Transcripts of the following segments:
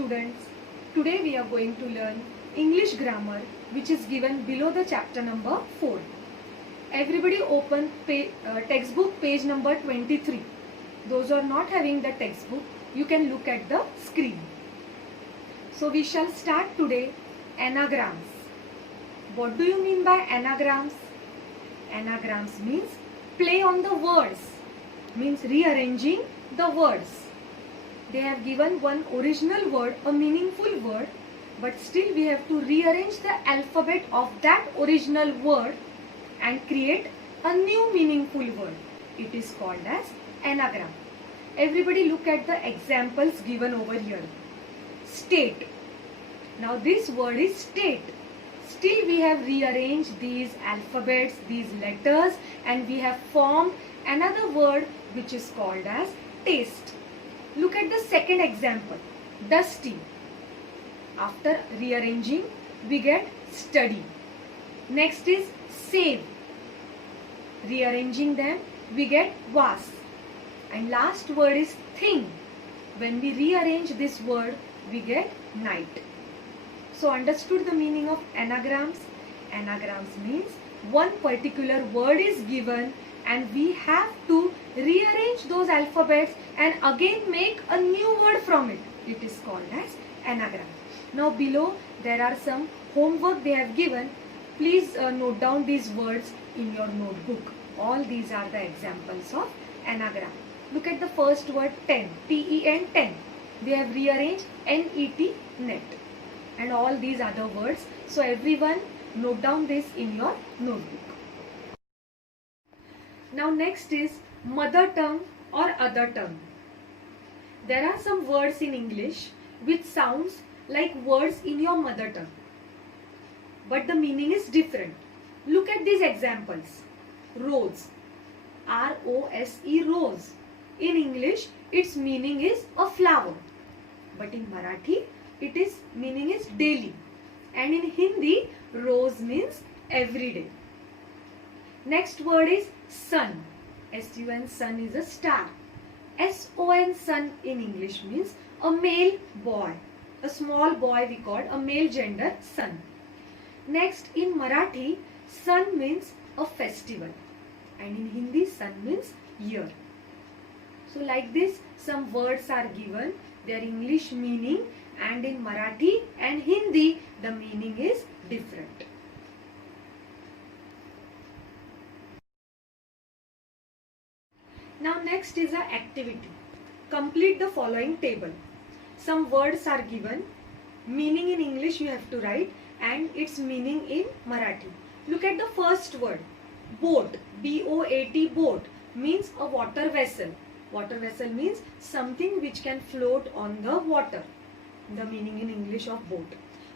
students. Today we are going to learn English grammar, which is given below the chapter number 4. Everybody open textbook page number 23. Those who are not having the textbook, you can look at the screen. So we shall start today anagrams. What do you mean by anagrams? Anagrams means play on the words, means rearranging the words. They have given one original word, a meaningful word, but still we have to rearrange the alphabet of that original word and create a new meaningful word. It is called as anagram. Everybody look at the examples given over here. State. Now this word is state. Still we have rearranged these alphabets, these letters, and we have formed another word which is called as taste. Look at the second example, dusty. After rearranging, we get study. Next is save. Rearranging them, we get was. And last word is thing. When we rearrange this word, we get night. So understood the meaning of anagrams? Anagrams means one particular word is given and we have to rearrange those alphabets and again make a new word from it. It is called as anagram. Now below there are some homework they have given. Please note down these words in your notebook. All these are the examples of anagram. Look at the first word 10. T-E-N 10. We have rearranged N-E-T net. And all these other words. So everyone note down this in your notebook. Now next is mother tongue or other tongue. There are some words in English which sounds like words in your mother tongue, but the meaning is different. Look at these examples. Rose, R-O-S-E, rose. In English its meaning is a flower, but in Marathi its meaning is daily, and in Hindi rose means every day. Next word is sun. S-U-N, sun is a star. S-O-N, sun in English means a male boy. A small boy we call a male gender son. Next in Marathi, sun means a festival. And in Hindi, sun means year. So like this, some words are given, their English meaning, and in Marathi and Hindi, the meaning is different. Now next is an activity. Complete the following table. Some words are given. Meaning in English you have to write and its meaning in Marathi. Look at the first word. Boat. B-O-A-T, boat means a water vessel. Water vessel means something which can float on the water. The meaning in English of boat.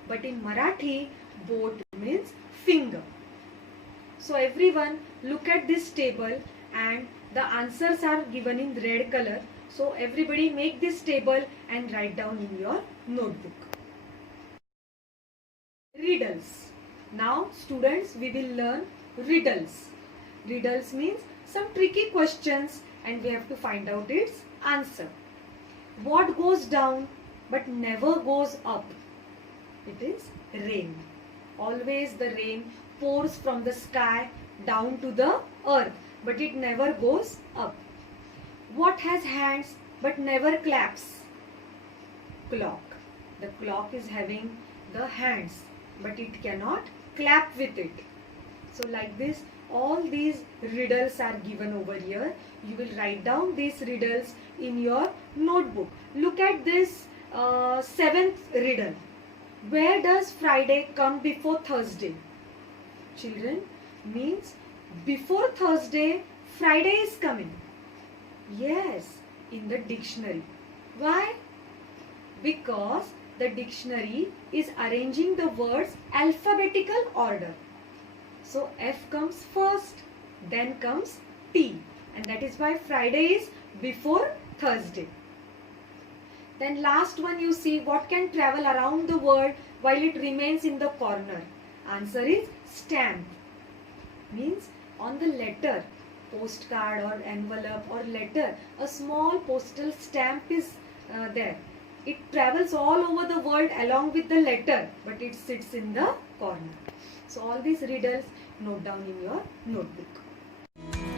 But in Marathi, boat means finger. So everyone look at this table and the answers are given in red color. So everybody make this table and write down in your notebook. Riddles. Now students, we will learn riddles. Riddles means some tricky questions and we have to find out its answer. What goes down but never goes up? It is rain. Always the rain pours from the sky down to the earth, but it never goes up. What has hands but never claps? Clock. The clock is having the hands, but it cannot clap with it. So like this, all these riddles are given over here. You will write down these riddles in your notebook. Look at this seventh riddle. Where does Friday come before Thursday? Children, means before Thursday, Friday is coming. Yes, in the dictionary. Why? Because the dictionary is arranging the words alphabetical order. So F comes first, then comes T, and that is why Friday is before Thursday. Then last one, you see what can travel around the world while it remains in the corner. Answer is stamp. Means on the letter, postcard or envelope or letter, a small postal stamp is there. It travels all over the world along with the letter, but it sits in the corner. So all these riddles note down in your notebook.